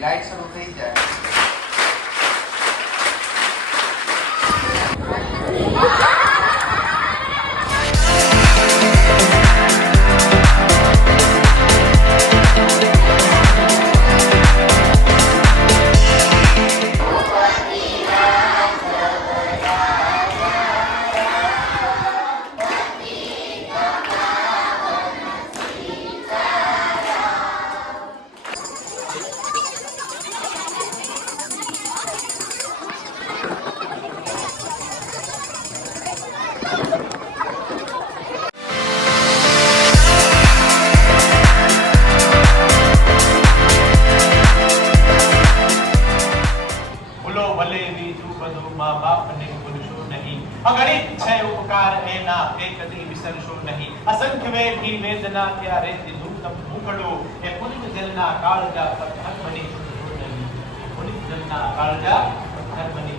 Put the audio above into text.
આપણી લાઈટ શરૂ થઈ જાય. અગણિત છે ઉપકાર એના એ કદી વિસરશો નહીં. અસંખ્ય વેઠી વેદના ત્યારે દીધું તમ ભૂખડો એ પુનિત જલના કાળજા પથ્થર બની. પુનિત જલના કાળજા પથ્થર બની.